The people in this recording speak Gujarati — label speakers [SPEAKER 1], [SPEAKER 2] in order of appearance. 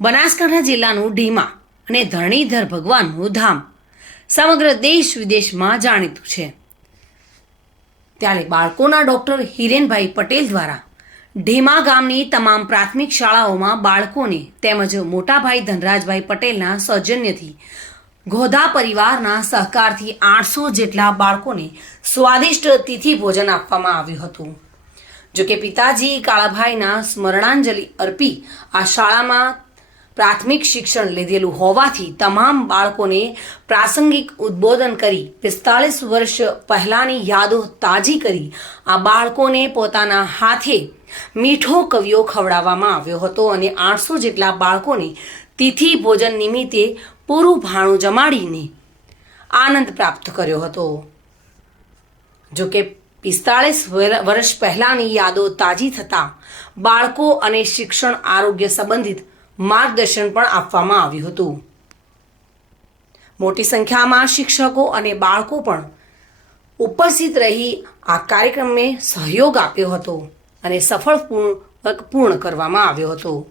[SPEAKER 1] બનાસકાંઠા જિલ્લાનું ઢીમા અને ધરણીધર ભગવાનનું ધામ. સમગ્ર દેશ વિદેશમાં જાણીતું છે. ત્યારે બાળકોના ડૉક્ટર હિરેનભાઈ પટેલ દ્વારા ઢીમા ગામની તમામ પ્રાથમિક શાળાઓમાં બાળકોને તેમજ મોટાભાઈ ધનરાજભાઈ પટેલના સૌજન્યથી ગોધા પરિવારના સહકારથી આઠસો જેટલા બાળકોને સ્વાદિષ્ટ તિથિ ભોજન આપવામાં આવ્યું હતું. જોકે પિતાજી કાળાભાઈના સ્મરણાંજલિ અર્પી આ શાળામાં પ્રાથમિક શિક્ષણ લીધેલું હોવાથી તમામ બાળકોને પ્રાસંગિક ઉદ્બોધન કરી પિસ્તાલીસ વર્ષ પહેલાની યાદો તાજી કરી આ બાળકોને પોતાના હાથે મીઠો કવિઓ ખવડાવવામાં આવ્યો હતો અને આઠસો જેટલા બાળકોને તિથિ ભોજન નિમિત્તે પૂરું ભાણું જમાડીને આનંદ પ્રાપ્ત કર્યો હતો. જોકે પિસ્તાળીસ વર્ષ પહેલાની યાદો તાજી થતાં બાળકો અને શિક્ષણ આરોગ્ય સંબંધિત માર્ગદર્શન પણ આપવામાં આવ્યું હતું. મોટી સંખ્યામાં શિક્ષકો અને બાળકો પણ ઉપસ્થિત રહી આ કાર્યક્રમને સહયોગ આપ્યો હતો અને સફળપૂર્વક પૂર્ણ કરવામાં આવ્યો હતો.